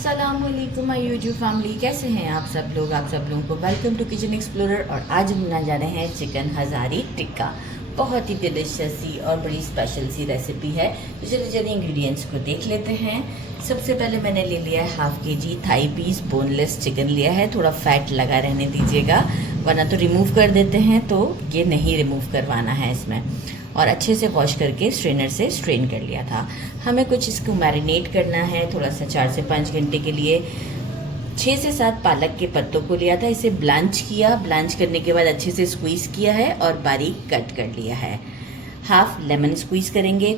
अस्सलामुअलैकुम my YouTube family, कैसे हैं आप सब लोगों को वेलकम टू किचन एक्सप्लोरर। और आज हम बनाने जा रहे हैं चिकन हज़ारी टिक्का। बहुत ही डिलिशियस सी और बड़ी स्पेशल सी रेसिपी है। तो चलिए इंग्रेडिएंट्स को देख लेते हैं। सबसे पहले मैंने ले लिया है half kg thigh piece boneless chicken लिया है। थोड़ा फैट लगा रहने दीजिएगा, वरना तो रिमूव कर देते हैं, तो ये नहीं रिमूव करवाना है इसमें। और अच्छे से वॉश करके स्ट्रेनर से स्ट्रेन कर लिया था। हमें कुछ इसको मैरिनेट करना है थोड़ा सा 4 से 5 घंटे के लिए। 6 से 7 पालक के पत्तों को लिया था, इसे ब्लांच किया। ब्लांच करने के बाद अच्छे से स्क्वीज़ किया है और बारीक कट कर लिया है। हाफ लेमन स्क्वीज़ करेंगे।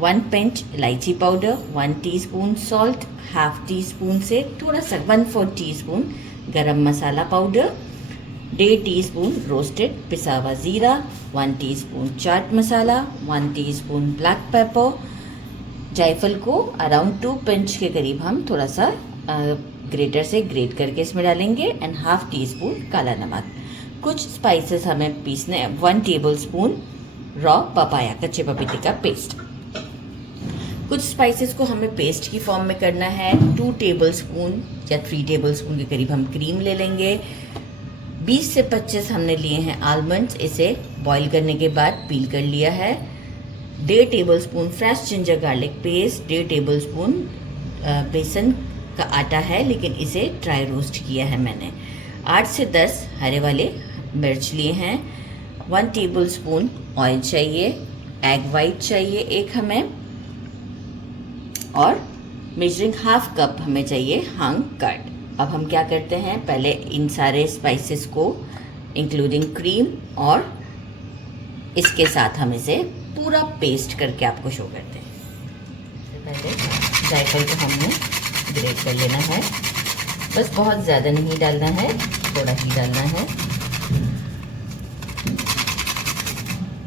1 पिंच इलायची powder, 1 teaspoon salt, half tea spoon से थोड़ा सा 1/4 टीस्पून गरम मसाला पाउडर, 1.5 टीस्पून रोस्टेड पिसा हुआ ज़ीरा, 1 teaspoon chaat masala, 1 teaspoon black pepper. जायफल को अराउंड 2 पिंच के करीब हम थोड़ा सा ग्रेटर से ग्रेट करके इसमें डालेंगे। एंड हाफ टी स्पून काला नमक। कुछ स्पाइसेस हमें पीसने, 1 टेबल स्पून रॉ पपाया कच्चे पपीते का पेस्ट। कुछ स्पाइसेस को हमें पेस्ट की फॉर्म में करना है। 2 टेबल स्पून या 3 टेबल स्पून के करीब हम क्रीम ले लेंगे। 20 से 25 हमने लिए हैं आलमंड्स, इसे बॉईल करने के बाद पील कर लिया है। 1.5 table spoon fresh ginger garlic paste, 1.5 table spoon बेसन का आटा है, लेकिन इसे ड्राई रोस्ट किया है मैंने। 8 से 10 हरे वाले मिर्च लिए हैं। 1 टेबल स्पून ऑयल चाहिए। एग वाइट चाहिए एक हमें। और मेजरिंग हाफ कप हमें चाहिए हंग कर्ड। अब हम क्या करते हैं, पहले इन सारे स्पाइसेस को इंक्लूडिंग क्रीम और इसके साथ हम इसे पूरा पेस्ट करके आपको शो करते हैं। पहले जायफल को हमने ग्रेट कर लेना है। बस बहुत ज़्यादा नहीं डालना है, थोड़ा ही डालना है।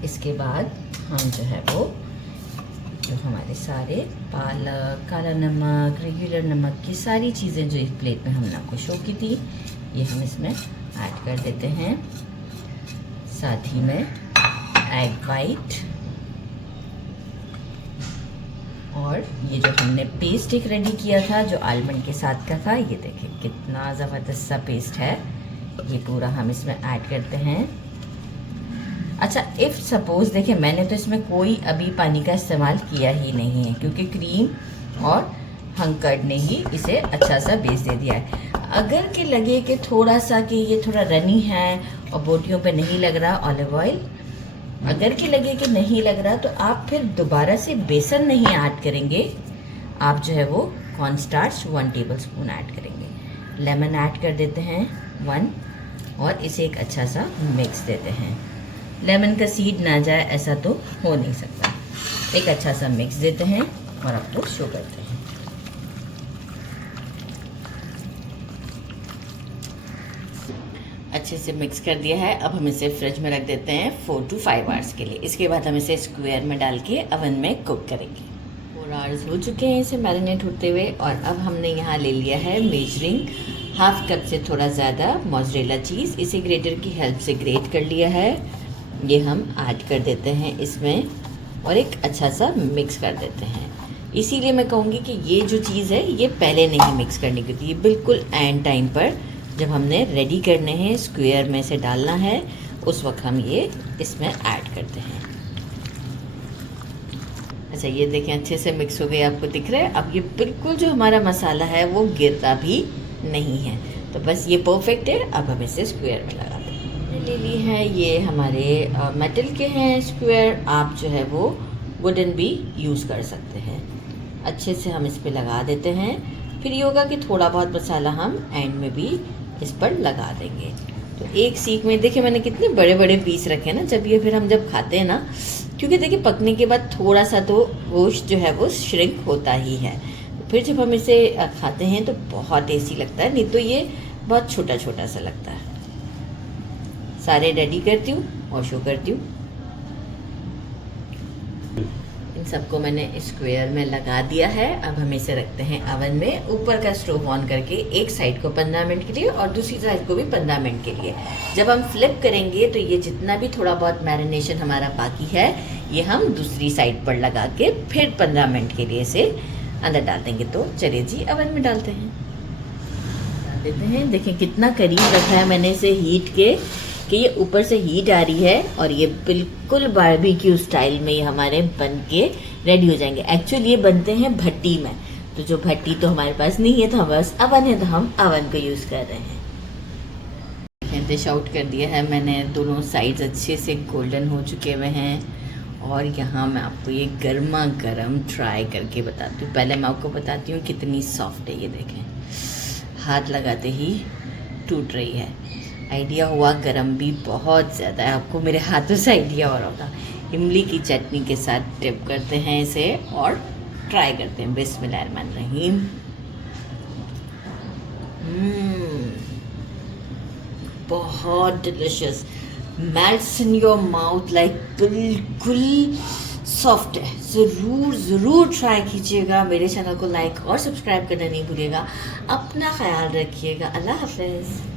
इसके बाद हम जो है वो जो हमारे सारे पालक, काला नमक, रेगुलर नमक की सारी चीज़ें जो इस प्लेट में हमने आपको शो की थी, ये हम इसमें ऐड कर देते हैं। साथ ही में एग वाइट और ये जो हमने पेस्ट एक रेडी किया था जो आलमंड के साथ का था, ये देखिए कितना ज़बरदस्त सा पेस्ट है। ये पूरा हम इसमें ऐड करते हैं। अच्छा, इफ़ सपोज़ देखिए मैंने तो इसमें कोई अभी पानी का इस्तेमाल किया ही नहीं है, क्योंकि क्रीम और हंग कर्ड ने ही इसे अच्छा सा बेस दे दिया है। अगर कि लगे कि थोड़ा सा कि ये थोड़ा रनी है और बोटियों पे नहीं लग रहा ऑलिव ऑयल, अगर कि लगे कि नहीं लग रहा, तो आप फिर दोबारा से बेसन नहीं ऐड करेंगे, आप जो है वो corn starch 1 table spoon add करेंगे। लेमन ऐड कर देते हैं 1 और इसे एक अच्छा सा मिक्स देते हैं। लेमन का सीड ना जाए ऐसा तो हो नहीं सकता। एक अच्छा सा मिक्स देते हैं और आपको शो करते हैं। अच्छे से मिक्स कर दिया है। अब हम इसे फ्रिज में रख देते हैं 4 to 5 आवर्स के लिए। इसके बाद हम इसे स्क्वायर में डाल के ओवन में कुक करेंगे। 4 आवर्स हो चुके हैं इसे मैरिनेट होते हुए। और अब हमने यहाँ ले लिया है मेजरिंग हाफ कप से थोड़ा ज़्यादा मोज़रेला चीज़। इसे ग्रेटर की हेल्प से ग्रेट कर लिया है। ये हम ऐड कर देते हैं इसमें और एक अच्छा सा मिक्स कर देते हैं। इसीलिए मैं कहूँगी कि ये जो चीज़ है ये पहले नहीं मिक्स करनी की थी, ये बिल्कुल एंड टाइम पर जब हमने रेडी करने हैं, स्क्वायर में से डालना है, उस वक्त हम ये इसमें ऐड करते हैं। अच्छा, ये देखें अच्छे से मिक्स हो गए, आपको दिख रहा है। अब ये बिल्कुल जो हमारा मसाला है वो गिरता भी नहीं है, तो बस ये परफेक्ट है। अब हम इसे स्क्वायर में लगा दें। ले ली है ये हमारे मेटल के हैं स्क्वायर, आप जो है वो वुडन भी यूज़ कर सकते हैं। अच्छे से हम इस पर लगा देते हैं। फिर ये होगा कि थोड़ा बहुत मसाला हम एंड में भी इस पर लगा देंगे। तो एक सीख में देखिए मैंने कितने बड़े बड़े पीस रखे हैं ना, जब ये फिर हम जब खाते हैं ना, क्योंकि देखिए पकने के बाद थोड़ा सा तो गोश्त जो है वो श्रिंक होता ही है। फिर जब हम इसे खाते हैं तो बहुत टेस्टी लगता है, नहीं तो ये बहुत छोटा छोटा सा लगता है। सारे रेडी करती हूँ और शो करती हूँ। इन सबको मैंने स्क्वायर में लगा दिया है। अब हम इसे रखते हैं ओवन में। ऊपर का स्टोव ऑन करके एक साइड को 15 मिनट के लिए और दूसरी साइड को भी 15 मिनट के लिए। जब हम फ्लिप करेंगे तो ये जितना भी थोड़ा बहुत मैरिनेशन हमारा बाकी है, ये हम दूसरी साइड पर लगा के फिर 15 मिनट के लिए इसे अंदर डाल देंगे। तो चलिए जी अवन में डालते हैं, डाल देते हैं। देखें कितना करीब रखा है मैंने इसे हीट के कि ये ऊपर से हीट आ रही है और ये बिल्कुल बारबेक्यू स्टाइल में ये हमारे बन के रेडी हो जाएंगे। एक्चुअली ये बनते हैं भट्टी में, तो जो भट्टी तो हमारे पास नहीं है, तो हम बस अवन है तो हम अवन को यूज़ कर रहे हैं। डिश आउट कर दिया है मैंने, दोनों साइड्स अच्छे से गोल्डन हो चुके हुए हैं और यहाँ मैं आपको ये गर्मा गर्म ट्राई करके बताती हूँ। पहले मैं आपको बताती हूँ कितनी सॉफ्ट है। ये देखें, हाथ लगाते ही टूट रही है। आइडिया हुआ गरम भी बहुत ज़्यादा है, आपको मेरे हाथों से आइडिया हो रहा होगा। इमली की चटनी के साथ डिप करते हैं इसे और ट्राई करते हैं। बिस्मिल्लाहिर्रहमानिर्रहीम। बहुत delicious, melts in your mouth like, बिल्कुल सॉफ्ट है। ज़रूर ट्राई कीजिएगा। मेरे चैनल को लाइक और सब्सक्राइब करना नहीं भूलिएगा। अपना ख्याल रखिएगा। अल्लाह हाफ़िज़।